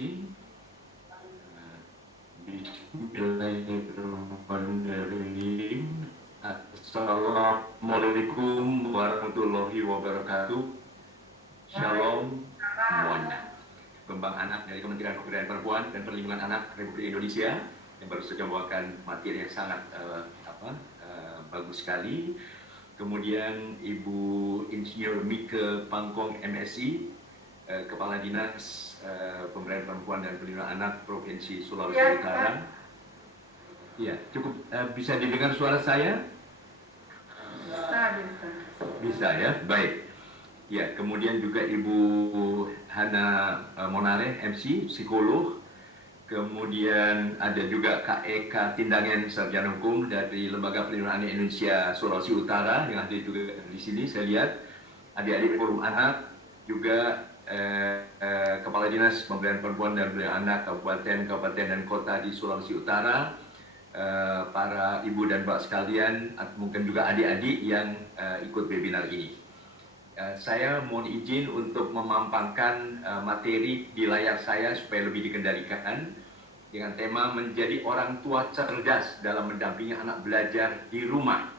kasih. Bismillahirrahmanirrahim. Assalamualaikum warahmatullahi wabarakatuh. Shalom semuanya. Kembang Anak dari Kementerian Pemberdayaan Perempuan dan Perlindungan Anak Republik Indonesia yang baru saja membawakan materi yang sangat bagus sekali. Kemudian Ibu Insinyur Mike Pangkong MSI, Kepala Dinas Pemberdayaan Perempuan dan Perlindungan Anak Provinsi Sulawesi Utara. Ya, cukup bisa didengar suara saya? Bisa ya, baik. Ya, kemudian juga Ibu Hana Monare, MC, psikolog. Kemudian ada juga Kak Eka Tindangen, sarjana hukum dari Lembaga Perlindungan Anak Indonesia Sulawesi Utara yang hadir juga di sini. Saya lihat adik-adik Forum Anak, juga Kepala Dinas Pemberdayaan Perempuan dan Perlindungan Anak Kabupaten dan Kota di Sulawesi Utara, para ibu dan bapak sekalian, mungkin juga adik-adik yang ikut webinar ini. Saya mohon izin untuk memampangkan materi di layar saya supaya lebih dikendalikan dengan tema menjadi orang tua cerdas dalam mendampingi anak belajar di rumah.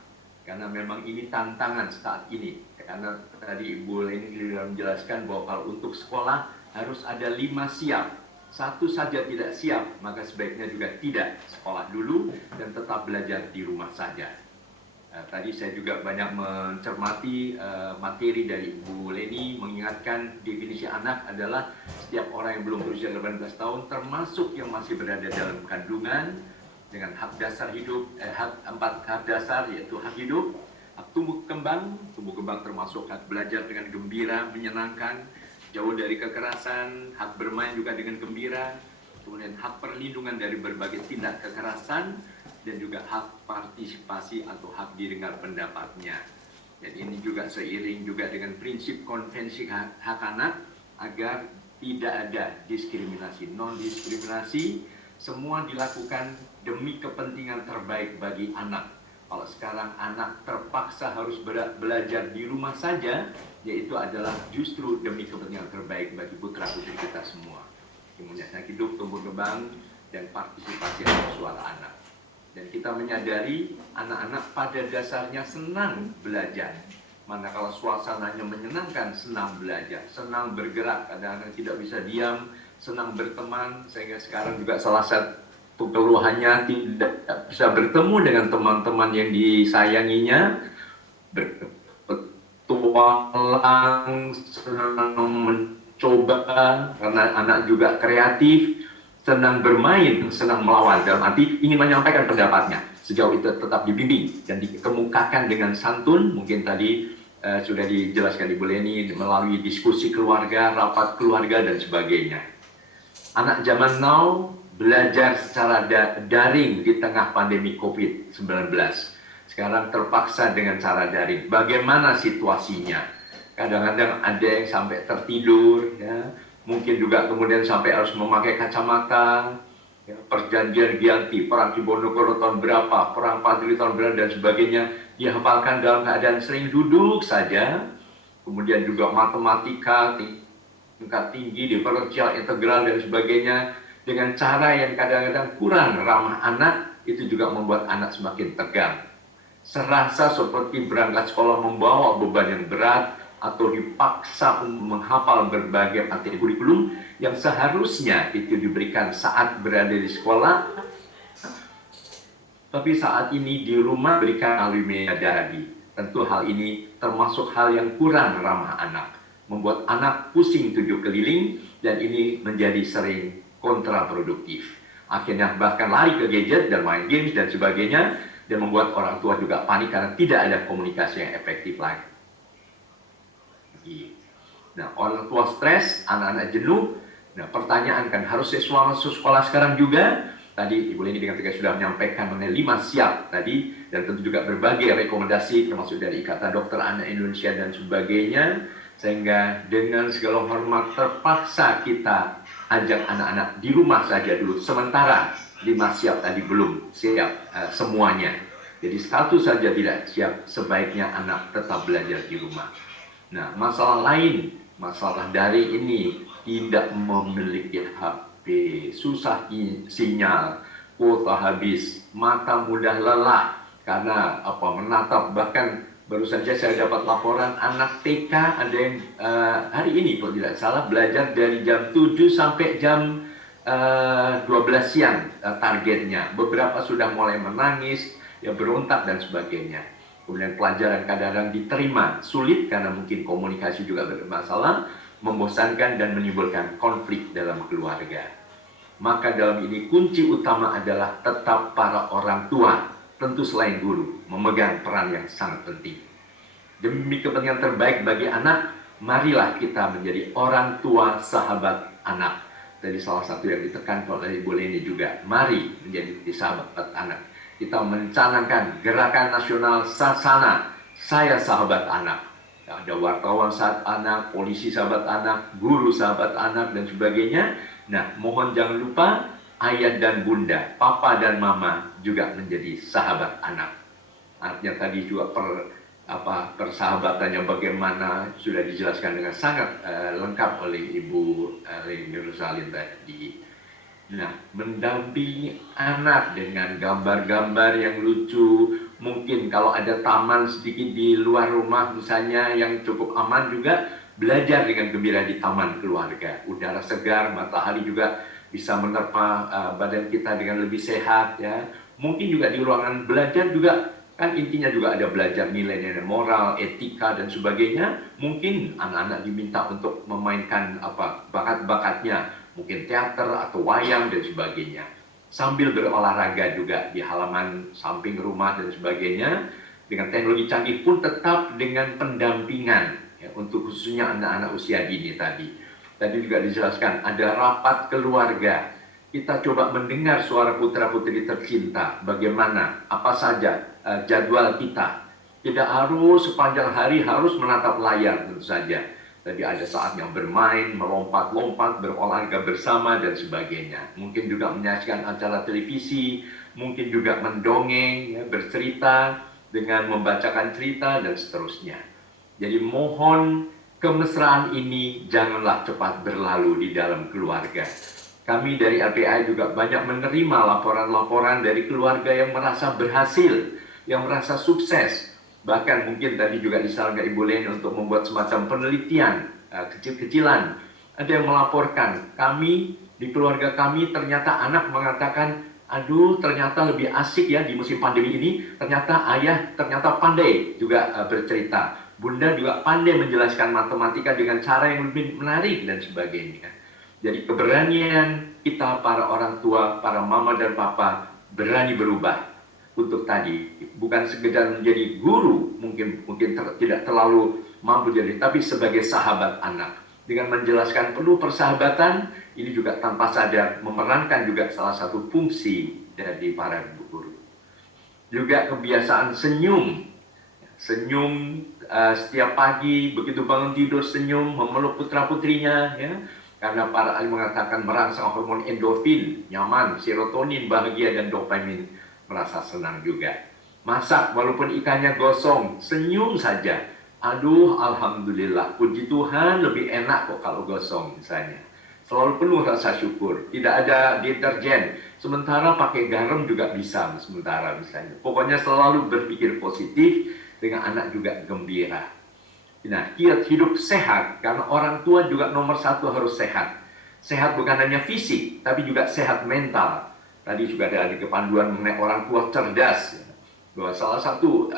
Karena memang ini tantangan saat ini. Karena tadi Ibu Leni sudah menjelaskan bahwa kalau untuk sekolah harus ada 5 siap. Satu saja tidak siap, maka sebaiknya juga tidak sekolah dulu dan tetap belajar di rumah saja. Tadi saya juga banyak mencermati materi dari Ibu Leni, mengingatkan definisi anak adalah setiap orang yang belum berusia 18 tahun, termasuk yang masih berada dalam kandungan, dengan hak dasar hidup, 4 hak dasar, yaitu hak hidup, hak tumbuh kembang termasuk hak belajar dengan gembira, menyenangkan, jauh dari kekerasan, hak bermain juga dengan gembira, kemudian hak perlindungan dari berbagai tindak kekerasan, dan juga hak partisipasi atau hak didengar pendapatnya. Dan ini juga seiring juga dengan prinsip konvensi hak anak agar tidak ada diskriminasi, non-diskriminasi, semua dilakukan demi kepentingan terbaik bagi anak. Kalau sekarang anak terpaksa harus belajar di rumah saja, yaitu adalah justru demi kepentingan terbaik bagi putra-putri kita semua. Kemudian hidup, tumbuh kembang, dan partisipasi atas suara anak. Dan kita menyadari anak-anak pada dasarnya senang belajar. Manakala suasananya menyenangkan, senang belajar, senang bergerak, kadang-kadang tidak bisa diam, senang berteman, sehingga sekarang juga salah satu keluhannya tidak bisa bertemu dengan teman-teman yang disayanginya, berpetualang, senang mencoba, karena anak juga kreatif, senang bermain, senang melawan, dalam arti ingin menyampaikan pendapatnya. Sejauh itu tetap dibimbing dan dikemukakan dengan santun. Mungkin tadi sudah dijelaskan Ibu Leni melalui diskusi keluarga, rapat keluarga, dan sebagainya. Anak zaman now belajar secara daring di tengah pandemi COVID-19. Sekarang terpaksa dengan cara daring. Bagaimana situasinya? Kadang-kadang ada yang sampai tertidur, ya. Mungkin juga kemudian sampai harus memakai kacamata, ya, perjanjian Giyanti, perang Diponegoro tahun berapa, perang Padri tahun berapa, dan sebagainya, dihafalkan dalam keadaan sering duduk saja. Kemudian juga matematika, tingkat tinggi, diferensial, integral, dan sebagainya, dengan cara yang kadang-kadang kurang ramah anak, itu juga membuat anak semakin tegang. Serasa seperti berangkat sekolah membawa beban yang berat, atau dipaksa menghafal berbagai materi kurikulum yang seharusnya itu diberikan saat berada di sekolah, tapi saat ini di rumah berikan melalui media daring. Tentu hal ini termasuk hal yang kurang ramah anak, membuat anak pusing 7 keliling, dan ini menjadi sering kontraproduktif. Akhirnya bahkan lari ke gadget dan main games dan sebagainya, dan membuat orang tua juga panik karena tidak ada komunikasi yang efektif lagi. Nah, orang tua stres, anak-anak jenuh. Nah, pertanyaan kan, harus siswa masuk sekolah sekarang juga? Tadi Ibu Leni dengan tegas sudah menyampaikan mengenai 5 siap tadi, dan tentu juga berbagai rekomendasi termasuk dari Ikatan Dokter Anak Indonesia dan sebagainya, sehingga dengan segala hormat terpaksa kita ajak anak-anak di rumah saja dulu, sementara 5 siap tadi belum siap semuanya. Jadi satu saja tidak siap, sebaiknya anak tetap belajar di rumah. Nah, masalah lain, masalah daring ini tidak memiliki HP, susah sinyal, kuota habis, mata mudah lelah karena menatap. Bahkan baru saja saya dapat laporan anak TK ada yang hari ini kalau tidak salah belajar dari jam 7 sampai jam 12 siang targetnya. Beberapa sudah mulai menangis, ya berontak dan sebagainya. Kemudian pelajaran kadang-kadang diterima sulit karena mungkin komunikasi juga bermasalah, membosankan dan menimbulkan konflik dalam keluarga. Maka dalam ini kunci utama adalah tetap para orang tua, tentu selain guru, memegang peran yang sangat penting. Demi kepentingan terbaik bagi anak, marilah kita menjadi orang tua sahabat anak. Jadi salah satu yang ditekan oleh Ibu Leni juga, mari menjadi sahabat anak. Kita mencanangkan gerakan nasional Sasana, saya sahabat anak. Ada wartawan sahabat anak, polisi sahabat anak, guru sahabat anak, dan sebagainya. Nah, mohon jangan lupa ayah dan bunda, papa dan mama juga menjadi sahabat anak. Artinya tadi juga persahabatannya bagaimana sudah dijelaskan dengan sangat lengkap oleh Ibu Leni Nursalin tadi. Nah, mendampingi anak dengan gambar-gambar yang lucu, mungkin kalau ada taman sedikit di luar rumah misalnya yang cukup aman juga, belajar dengan gembira di taman keluarga. Udara segar, matahari juga bisa menerpa badan kita dengan lebih sehat ya. Mungkin juga di ruangan belajar juga kan intinya juga ada belajar nilai-nilai moral, etika dan sebagainya. Mungkin anak-anak diminta untuk memainkan bakat-bakatnya, mungkin teater atau wayang dan sebagainya. Sambil berolahraga juga di halaman samping rumah dan sebagainya. Dengan teknologi canggih pun tetap dengan pendampingan ya, untuk khususnya anak-anak usia dini tadi. Tadi juga dijelaskan ada rapat keluarga. Kita coba mendengar suara putra-putri tercinta, bagaimana, apa saja jadwal kita. Tidak harus sepanjang hari harus menatap layar tentu saja. Tadi ada saatnya bermain, melompat-lompat, berolahraga bersama dan sebagainya. Mungkin juga menyaksikan acara televisi, mungkin juga mendongeng, ya, bercerita dengan membacakan cerita dan seterusnya. Jadi mohon kemesraan ini janganlah cepat berlalu di dalam keluarga. Kami dari LPI juga banyak menerima laporan-laporan dari keluarga yang merasa berhasil, yang merasa sukses. Bahkan mungkin tadi juga disarankan Ibu Leni untuk membuat semacam penelitian kecil-kecilan. Ada yang melaporkan, kami di keluarga kami ternyata anak mengatakan, aduh ternyata lebih asik ya di musim pandemi ini, ternyata ayah ternyata pandai juga bercerita. Bunda juga pandai menjelaskan matematika dengan cara yang lebih menarik dan sebagainya. Jadi keberanian kita para orang tua, para mama dan papa berani berubah untuk tadi bukan sekedar menjadi guru, mungkin tidak terlalu mampu jadi, tapi sebagai sahabat anak dengan menjelaskan penuh persahabatan. Ini juga tanpa sadar memerankan juga salah satu fungsi dari para guru. Juga kebiasaan senyum setiap pagi begitu bangun tidur senyum memeluk putra putrinya ya. Karena para ahli mengatakan merangsang hormon endorfin, nyaman, serotonin, bahagia, dan dopamin, merasa senang juga. Masak walaupun ikannya gosong, senyum saja. Aduh, alhamdulillah, puji Tuhan lebih enak kok kalau gosong misalnya. Selalu penuh rasa syukur, tidak ada deterjen. Sementara pakai garam juga bisa sementara misalnya. Pokoknya selalu berpikir positif, dengan anak juga gembira. Nah, kiat hidup sehat, karena orang tua juga nomor satu harus sehat. Sehat bukan hanya fisik, tapi juga sehat mental. Tadi juga ada kepanduan mengenai orang tua cerdas. Bahwa salah satu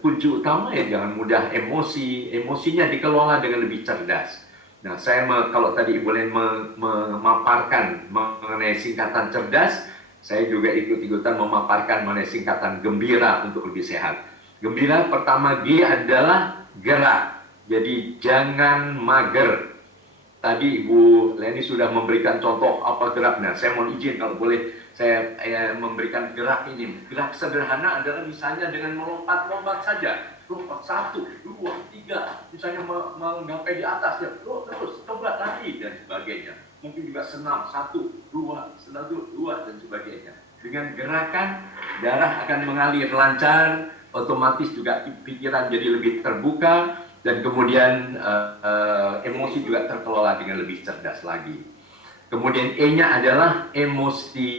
kunci utama ya jangan mudah emosi. Emosinya dikelola dengan lebih cerdas. Nah, saya kalau tadi Ibu Leni memaparkan mengenai singkatan cerdas, saya juga ikut-ikutan memaparkan mengenai singkatan gembira untuk lebih sehat. Gembira pertama G adalah gerak. Jadi jangan mager. Tadi Ibu Leni sudah memberikan contoh apa gerak. Nah, saya mohon izin kalau boleh saya memberikan gerak ini. Gerak sederhana adalah misalnya dengan melompat-lompat saja. Lompat 1, 2, 3. Misalnya menggapai di atas ya. Terus coba lari dan sebagainya. Mungkin juga senam 1, 2, 1, 2 dan sebagainya. Dengan gerakan darah akan mengalir lancar. Otomatis juga pikiran jadi lebih terbuka Dan kemudian emosi juga terkelola dengan lebih cerdas lagi. Kemudian E-nya adalah emosi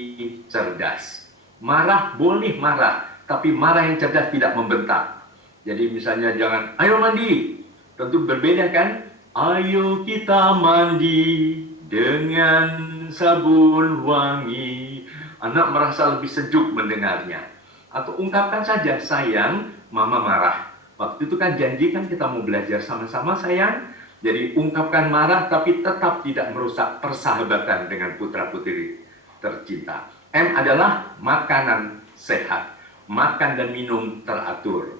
cerdas. Marah boleh marah, tapi marah yang cerdas tidak membentak. Jadi misalnya jangan, ayo mandi. Tentu berbeda kan? Ayo kita mandi dengan sabun wangi. Anak merasa lebih sejuk mendengarnya. Atau ungkapkan saja, sayang, mama marah. Waktu itu kan janji kan kita mau belajar sama-sama sayang. Jadi ungkapkan marah tapi tetap tidak merusak persahabatan dengan putra-putri tercinta. M adalah makanan sehat. Makan dan minum teratur.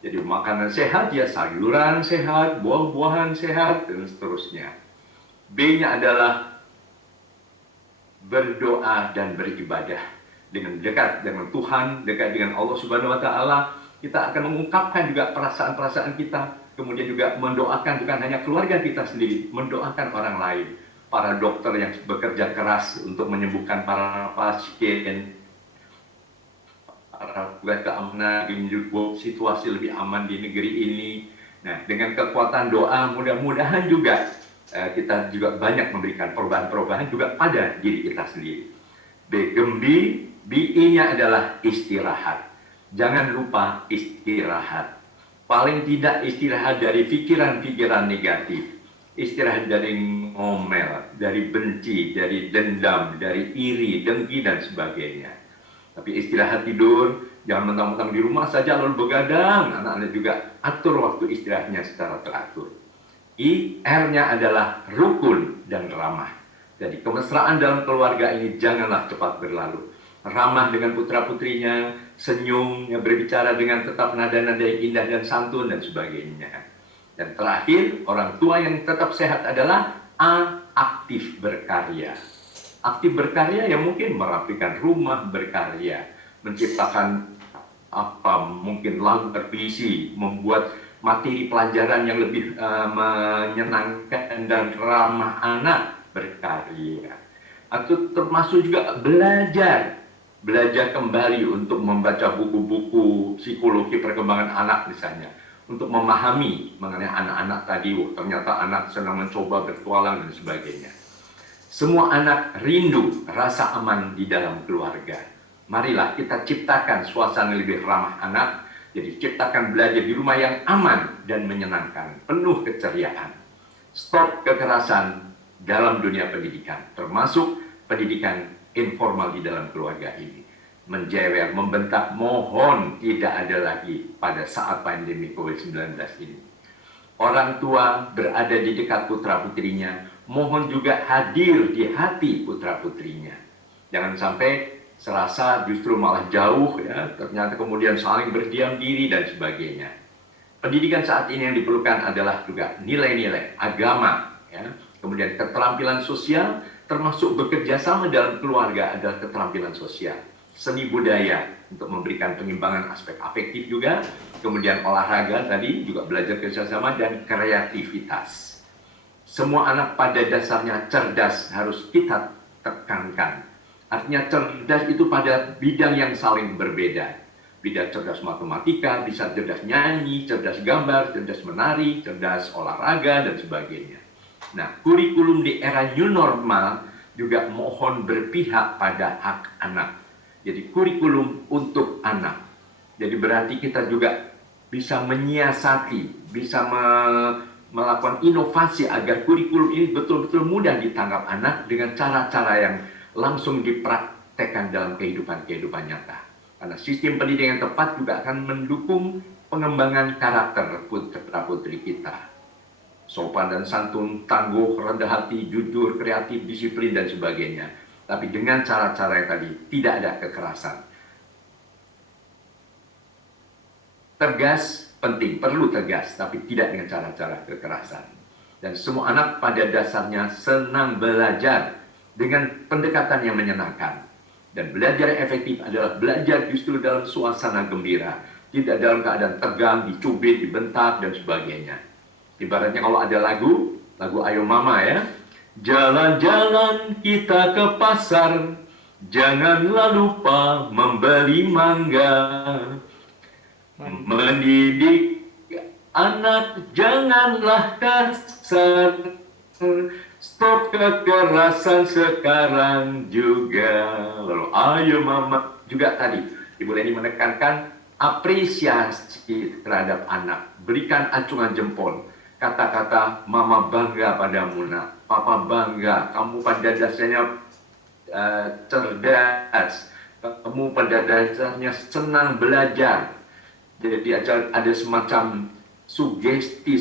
Jadi makanan sehat ya sayuran sehat, buah-buahan sehat, dan seterusnya. B-nya adalah berdoa dan beribadah. Dengan dekat dengan Tuhan, dekat dengan Allah Subhanahu wa Ta'ala, kita akan mengungkapkan juga perasaan-perasaan kita, kemudian juga mendoakan bukan hanya keluarga kita sendiri, mendoakan orang lain. Para dokter yang bekerja keras untuk menyembuhkan para pasien, para petugas keamanan, menjadi situasi lebih aman di negeri ini. Nah, dengan kekuatan doa, mudah-mudahan juga kita juga banyak memberikan perubahan-perubahan juga pada diri kita sendiri. BI-nya adalah istirahat. Jangan lupa istirahat. Paling tidak istirahat dari pikiran-pikiran negatif. Istirahat dari ngomel, dari benci, dari dendam, dari iri, dengki, dan sebagainya. Tapi istirahat tidur, jangan mentang-mentang di rumah saja lalu begadang. Anak-anak juga atur waktu istirahatnya secara teratur. R-nya adalah rukun dan ramah. Jadi kemesraan dalam keluarga ini janganlah cepat berlalu. Ramah dengan putra-putrinya, senyum, berbicara dengan tetap nada-nada yang indah dan santun, dan sebagainya. Dan terakhir, orang tua yang tetap sehat adalah A, aktif berkarya. Aktif berkarya yang mungkin merapikan rumah, berkarya, menciptakan mungkin lagu berpuisi, membuat materi pelajaran yang lebih menyenangkan dan ramah anak, berkarya. Atau termasuk juga belajar kembali untuk membaca buku-buku psikologi perkembangan anak misalnya, untuk memahami mengenai anak-anak tadi, ternyata anak senang mencoba bertualang dan sebagainya. Semua anak rindu rasa aman di dalam keluarga. Marilah kita ciptakan suasana lebih ramah anak. Jadi ciptakan belajar di rumah yang aman dan menyenangkan, penuh keceriaan. Stop kekerasan dalam dunia pendidikan, termasuk pendidikan informal di dalam keluarga ini. Menjewer, membentak, mohon tidak ada lagi pada saat pandemi COVID-19 ini. Orang tua berada di dekat putra-putrinya, mohon juga hadir di hati putra-putrinya. Jangan sampai serasa justru malah jauh, ya, ternyata kemudian saling berdiam diri dan sebagainya. Pendidikan saat ini yang diperlukan adalah juga nilai-nilai agama, ya, kemudian keterampilan sosial, termasuk bekerja sama dalam keluarga adalah keterampilan sosial. Seni budaya untuk memberikan penyimbangan aspek afektif juga, kemudian olahraga tadi juga belajar kerjasama dan kreativitas. Semua anak pada dasarnya cerdas harus kita tekankan. Artinya cerdas itu pada bidang yang saling berbeda. Bidang cerdas matematika, bisa cerdas nyanyi, cerdas gambar, cerdas menari, cerdas olahraga, dan sebagainya. Nah, kurikulum di era new normal juga mohon berpihak pada hak anak. Jadi kurikulum untuk anak. Jadi berarti kita juga bisa menyiasati, bisa melakukan inovasi agar kurikulum ini betul-betul mudah ditangkap anak dengan cara-cara yang langsung dipraktekkan dalam kehidupan nyata. Karena sistem pendidikan yang tepat juga akan mendukung pengembangan karakter putra-putri kita. Sopan dan santun, tangguh, rendah hati, jujur, kreatif, disiplin, dan sebagainya. Tapi dengan cara-cara yang tadi, tidak ada kekerasan. Tegas, penting, perlu tegas, tapi tidak dengan cara-cara kekerasan. Dan semua anak pada dasarnya senang belajar dengan pendekatan yang menyenangkan. Dan belajar yang efektif adalah belajar justru dalam suasana gembira. Tidak dalam keadaan tegang, dicubit, dibentak, dan sebagainya. Ibaratnya kalau ada lagu Ayo Mama ya. Jalan-jalan kita ke pasar, janganlah lupa membeli mangga. Mendidik Anak janganlah kasar, stop kekerasan sekarang juga. Lalu ayo mama, juga tadi Ibu Leni menekankan apresiasi terhadap anak. Berikan acungan jempol. Kata-kata mama bangga padamu nak, papa bangga, kamu pada dasarnya cerdas, kamu pada dasarnya senang belajar. Jadi ada semacam sugesti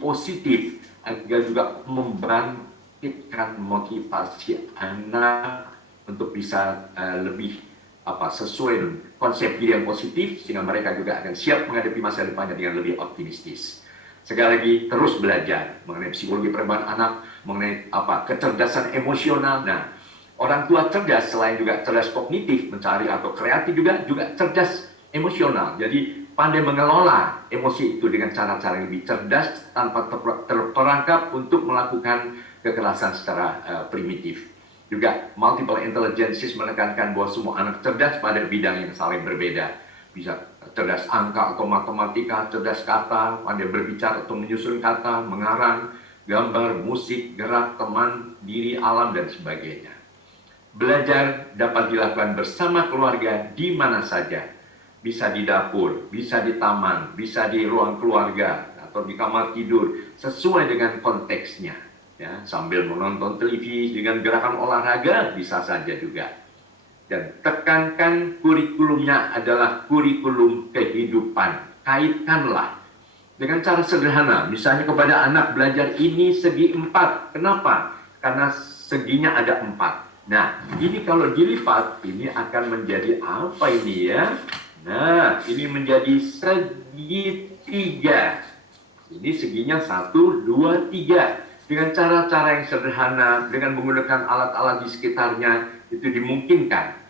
positif agar juga membangkitkan motivasi anak untuk bisa lebih sesuai dengan konsep diri yang positif, sehingga mereka juga akan siap menghadapi masa depannya dengan lebih optimistis. Sekali lagi, terus belajar mengenai psikologi perkembangan anak, mengenai kecerdasan emosional. Nah, orang tua cerdas selain juga cerdas kognitif, mencari atau kreatif juga cerdas emosional. Jadi pandai mengelola emosi itu dengan cara-cara yang lebih cerdas tanpa terperangkap untuk melakukan kekerasan secara primitif. Juga multiple intelligences menekankan bahwa semua anak cerdas pada bidang yang saling berbeda. Bisa cerdas angka atau matematika, cerdas kata, pandai berbicara atau menyusun kata, mengarang, gambar, musik, gerak, teman, diri, alam, dan sebagainya. Belajar dapat dilakukan bersama keluarga di mana saja. Bisa di dapur, bisa di taman, bisa di ruang keluarga, atau di kamar tidur, sesuai dengan konteksnya. Ya, sambil menonton televisi dengan gerakan olahraga, bisa saja juga. Dan tekankan kurikulumnya adalah kurikulum kehidupan. Kaitkanlah dengan cara sederhana. Misalnya kepada anak belajar ini segi 4. Kenapa? Karena seginya ada 4. Nah, ini kalau dilipat, ini akan menjadi apa ini ya? Nah, ini menjadi segitiga. Ini seginya 1, 2, 3. Dengan cara-cara yang sederhana, dengan menggunakan alat-alat di sekitarnya, itu dimungkinkan.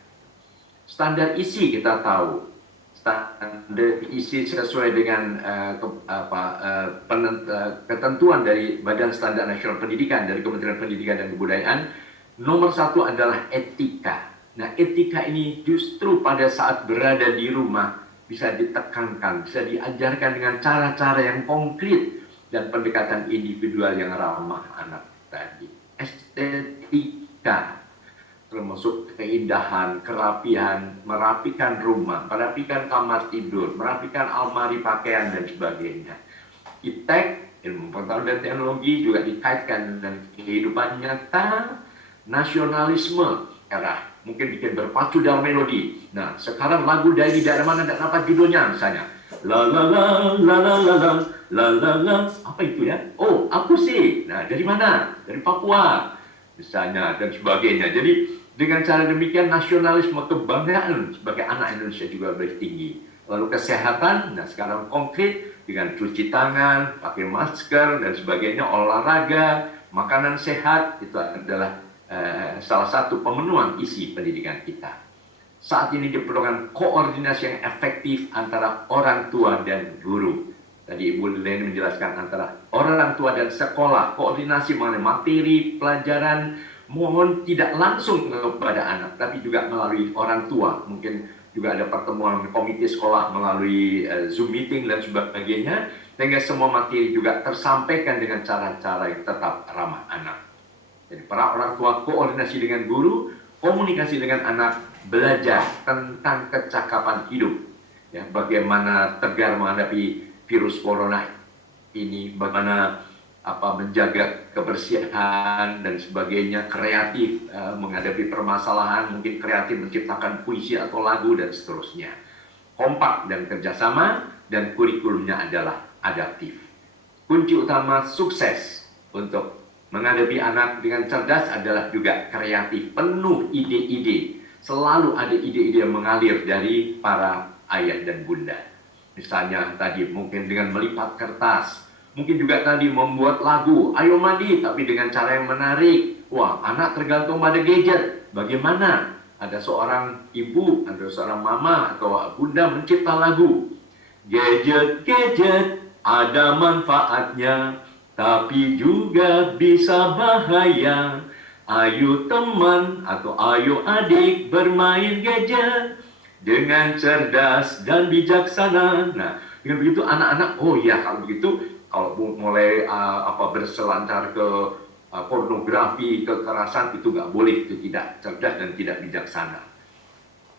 Standar isi kita tahu. Standar isi sesuai dengan ketentuan dari Badan Standar Nasional Pendidikan, dari Kementerian Pendidikan dan Kebudayaan. Nomor 1 adalah etika. Nah, etika ini justru pada saat berada di rumah bisa ditekankan, bisa diajarkan dengan cara-cara yang konkret dan pendekatan individual yang ramah anak tadi. Estetika, termasuk keindahan, kerapihan, merapikan rumah, merapikan kamar tidur, merapikan almari pakaian, dan sebagainya. Iptek, ilmu pengetahuan dan teknologi, juga dikaitkan dengan kehidupan nyata. Nasionalisme, mungkin bikin berpacu dalam melodi. Nah, sekarang lagu dari daerah mana dan apa judulnya misalnya? La la la la la la la la la la. Apa itu ya? Oh, aku sih. Nah, dari mana? Dari Papua misalnya, dan sebagainya. Jadi dengan cara demikian nasionalisme, kebanggaan sebagai anak Indonesia juga lebih tinggi. Lalu kesehatan, nah sekarang konkret dengan cuci tangan, pakai masker dan sebagainya, olahraga, makanan sehat, itu adalah salah satu pemenuhan isi pendidikan kita. Saat ini diperlukan koordinasi yang efektif antara orang tua dan guru. Tadi Ibu Leni menjelaskan antara orang tua dan sekolah, koordinasi mengenai materi, pelajaran, mohon tidak langsung kepada anak, tapi juga melalui orang tua. Mungkin juga ada pertemuan komite sekolah melalui Zoom meeting dan sebagainya, sehingga semua materi juga tersampaikan dengan cara-cara yang tetap ramah anak. Jadi para orang tua koordinasi dengan guru, komunikasi dengan anak, belajar tentang kecakapan hidup. Ya, bagaimana tegar menghadapi virus corona ini, bagaimana menjaga kebersihan dan sebagainya, kreatif menghadapi permasalahan, mungkin kreatif menciptakan puisi atau lagu dan seterusnya. Kompak dan kerjasama, dan kurikulumnya adalah adaptif. Kunci utama sukses untuk menghadapi anak dengan cerdas adalah juga kreatif, penuh ide-ide. Selalu ada ide-ide yang mengalir dari para ayah dan bunda. Misalnya tadi mungkin dengan melipat kertas, mungkin juga tadi membuat lagu, ayo mandi, tapi dengan cara yang menarik. Wah, anak tergantung pada gadget. Bagaimana? Ada seorang ibu, ada seorang mama atau bunda mencipta lagu. Gadget ada manfaatnya, tapi juga bisa bahaya. Ayo teman atau ayo adik bermain gadget dengan cerdas dan bijaksana. Nah, Dengan begitu anak-anak, oh ya kalau begitu, kalau mulai berselancar ke pornografi, kekerasan, itu nggak boleh, itu tidak cerdas dan tidak bijaksana.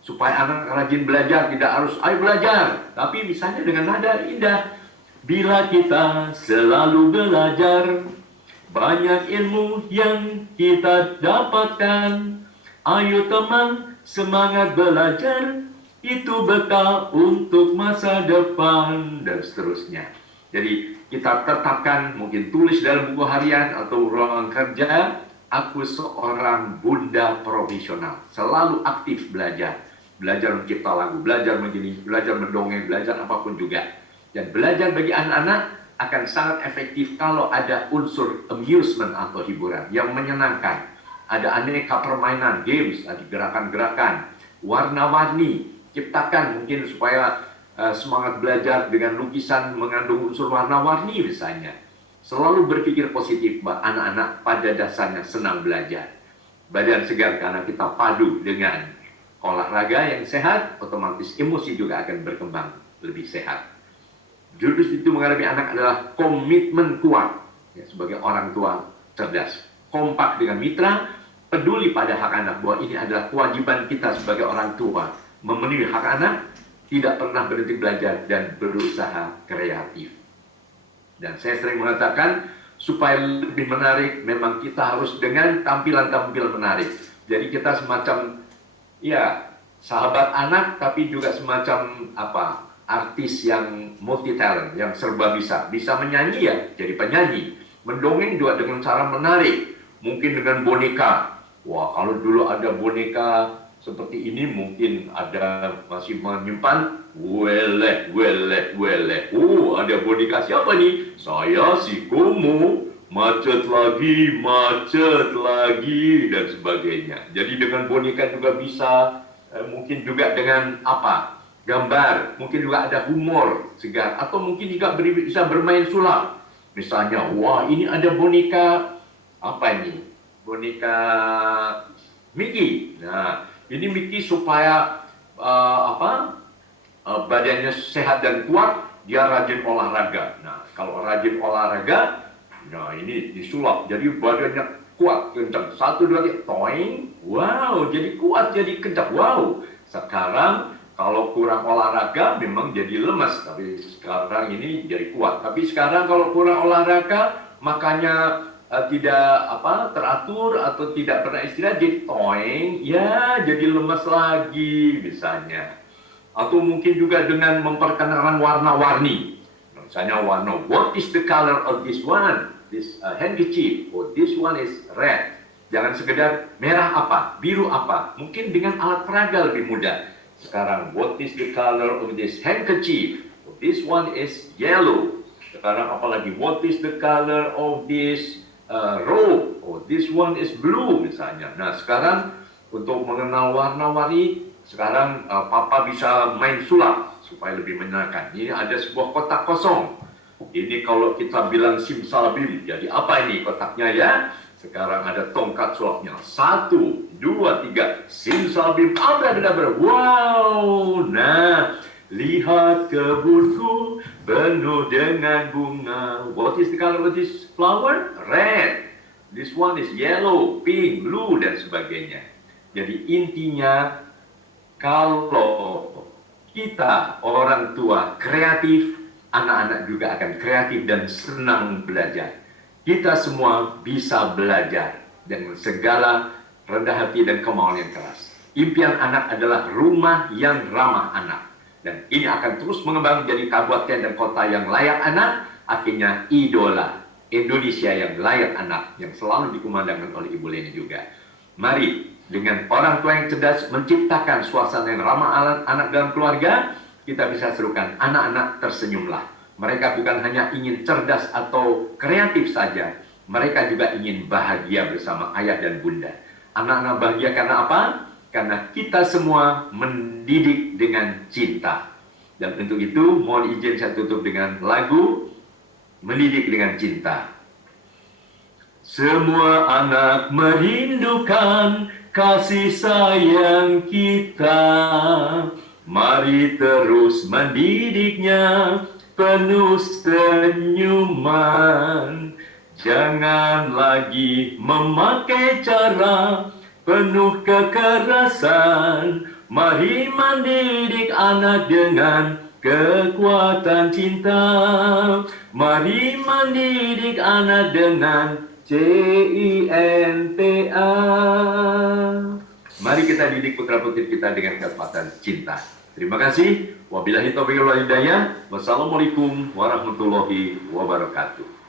Supaya anak rajin belajar, tidak harus ayo belajar, tapi misalnya dengan nada indah. Bila kita selalu belajar, banyak ilmu yang kita dapatkan. Ayo teman, semangat belajar, itu bekal untuk masa depan, dan seterusnya. Jadi kita tetapkan, mungkin tulis dalam buku harian atau ruangan kerja, aku seorang bunda profesional, selalu aktif belajar. Belajar mencipta lagu, belajar menjadi, belajar mendongeng, belajar apapun juga. Dan belajar bagi anak-anak akan sangat efektif kalau ada unsur amusement atau hiburan yang menyenangkan. Ada aneka permainan, games, ada gerakan-gerakan, warna-warni, ciptakan mungkin supaya semangat belajar dengan lukisan mengandung unsur warna-warni misalnya. Selalu berpikir positif bahwa anak-anak pada dasarnya senang belajar. Badan segar karena kita padu dengan olahraga yang sehat, otomatis emosi juga akan berkembang lebih sehat. Jurus itu menghadapi anak adalah komitmen kuat ya, sebagai orang tua cerdas, kompak dengan mitra, peduli pada hak anak, bahwa ini adalah kewajiban kita sebagai orang tua, memenuhi hak anak, tidak pernah berhenti belajar dan berusaha kreatif. Dan saya sering mengatakan, supaya lebih menarik, memang kita harus dengan tampilan-tampilan menarik. Jadi kita semacam, ya, sahabat anak, tapi juga semacam artis yang multi talent, yang serba bisa. Bisa menyanyi ya, jadi penyanyi. Mendongeng juga dengan cara menarik. Mungkin dengan boneka. Wah, kalau dulu ada boneka seperti ini, mungkin ada masih menyimpan weleh. Ada boneka siapa nih? Saya si Kumu. Macet lagi, dan sebagainya. Jadi dengan boneka juga bisa, mungkin juga dengan gambar, mungkin juga ada humor segar, atau mungkin juga bisa bermain sulap. Misalnya, wah ini ada boneka, boneka Mickey. Nah, ini Mickey supaya badannya sehat dan kuat, dia rajin olahraga. Nah, kalau rajin olahraga, nah ini disulap, jadi badannya kuat, kencang. 1, 2, 3, toing. Wow, jadi kuat, jadi kencang. Wow, sekarang kalau kurang olahraga memang jadi lemas, tapi sekarang ini jadi kuat. Tapi sekarang kalau kurang olahraga, makanya tidak teratur atau tidak pernah istirahat, jadi toing, ya jadi lemas lagi misalnya. Atau mungkin juga dengan memperkenalkan warna-warni. Misalnya warna, what is the color of this one? This handkerchief, oh this one is red. Jangan sekedar merah apa, biru apa. Mungkin dengan alat peraga lebih mudah. Sekarang, what is the color of this handkerchief? Oh, this one is yellow. Sekarang apalagi, what is the color of this robe? Oh, this one is blue misalnya. Nah, sekarang untuk mengenal warna-warni, sekarang Papa bisa main sulap supaya lebih menyenangkan. Ini ada sebuah kotak kosong. Ini kalau kita bilang simsalabim, jadi apa ini kotaknya ya? Sekarang ada tongkat sulapnya. 1, 2, 3, simsalabim, abrakadabra. Wow, nah, lihat kebunku penuh dengan bunga. What is the color of this flower? Red. This one is yellow, pink, blue, dan sebagainya. Jadi intinya, kalau kita orang tua kreatif, anak-anak juga akan kreatif dan senang belajar. Kita semua bisa belajar dengan segala rendah hati dan kemauan yang keras. Impian anak adalah rumah yang ramah anak. Dan ini akan terus mengembang menjadi kabupaten dan kota yang layak anak. Akhirnya idola Indonesia yang layak anak, yang selalu dikumandangkan oleh Ibu Leni juga. Mari dengan orang tua yang cerdas menciptakan suasana yang ramah anak dalam keluarga. Kita bisa serukan, anak-anak tersenyumlah. Mereka bukan hanya ingin cerdas atau kreatif saja, mereka juga ingin bahagia bersama ayah dan bunda. Anak-anak bahagia karena apa? Karena kita semua mendidik dengan cinta. Dan untuk itu, mohon izin saya tutup dengan lagu Mendidik dengan Cinta. Semua anak merindukan kasih sayang kita. Mari terus mendidiknya penuh senyuman. Jangan lagi memakai cara penuh kekerasan. Mari mendidik anak dengan kekuatan cinta. Mari mendidik anak dengan CINTA. Mari kita didik putra-putri kita dengan kekuatan cinta. Terima kasih. Wabillahi taufiq wal hidayah. Wassalamualaikum warahmatullahi wabarakatuh.